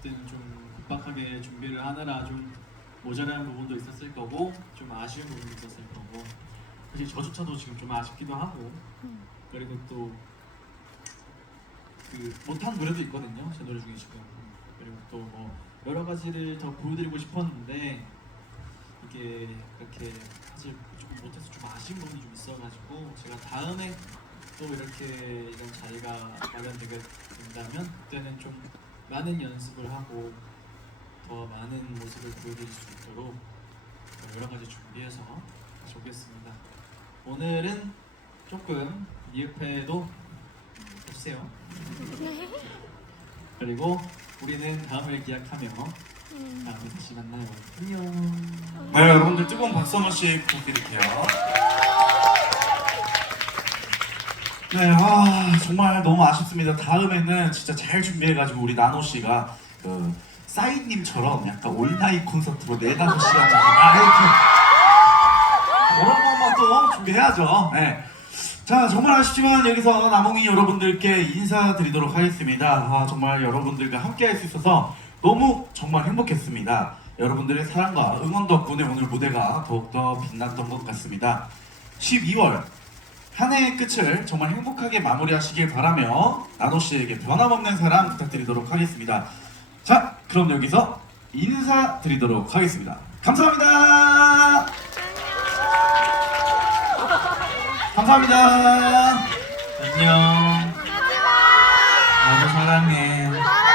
때는 좀 급박하게 준비를 하느라 좀 모자란 부분도 있었을 거고 좀 아쉬운 부분도 있었을 거고. 사실 저조차도 지금 좀 아쉽기도 하고. 그리고 또 그 못한 노래도 있거든요 제 노래 중에 지금. 그리고 또 뭐 여러 가지를 더 보여드리고 싶었는데 이게 그렇게 사실 조금 못해서 좀 아쉬운 부분이 좀 있어가지고 제가 다음에 또 이렇게 이런 자리가 마련되게 된다면 그때는 좀 많은 연습을 하고 더 많은 모습을 보여드릴 수 있도록 여러 가지 준비해서 다시 오겠습니다. 오늘은 조금 미흡해도 해주세요. 그리고 우리는 다음을 기약하며 다음에 다시 만나요. 안녕. 네, 여러분들 뜨거운 박수 한 번씩 부탁드릴게요. 네, 아 정말 너무 아쉽습니다. 다음에는 진짜 잘 준비해가지고 우리 나노 씨가 그 사인님처럼 약간 온라인 콘서트로 네 다섯 시간 정도 아 이렇게 그런 것만 또 준비해야죠. 네. 자 정말 아쉽지만 여기서 남홍이 여러분들께 인사드리도록 하겠습니다. 아, 정말 여러분들과 함께할 수 있어서 너무 정말 행복했습니다. 여러분들의 사랑과 응원 덕분에 오늘 무대가 더욱더 빛났던 것 같습니다. 12월 한 해의 끝을 정말 행복하게 마무리하시길 바라며 나노 씨에게 변함없는 사랑 부탁드리도록 하겠습니다. 자, 그럼 여기서 인사드리도록 하겠습니다. 감사합니다. 감사합니다. 안녕. 나도 사랑해.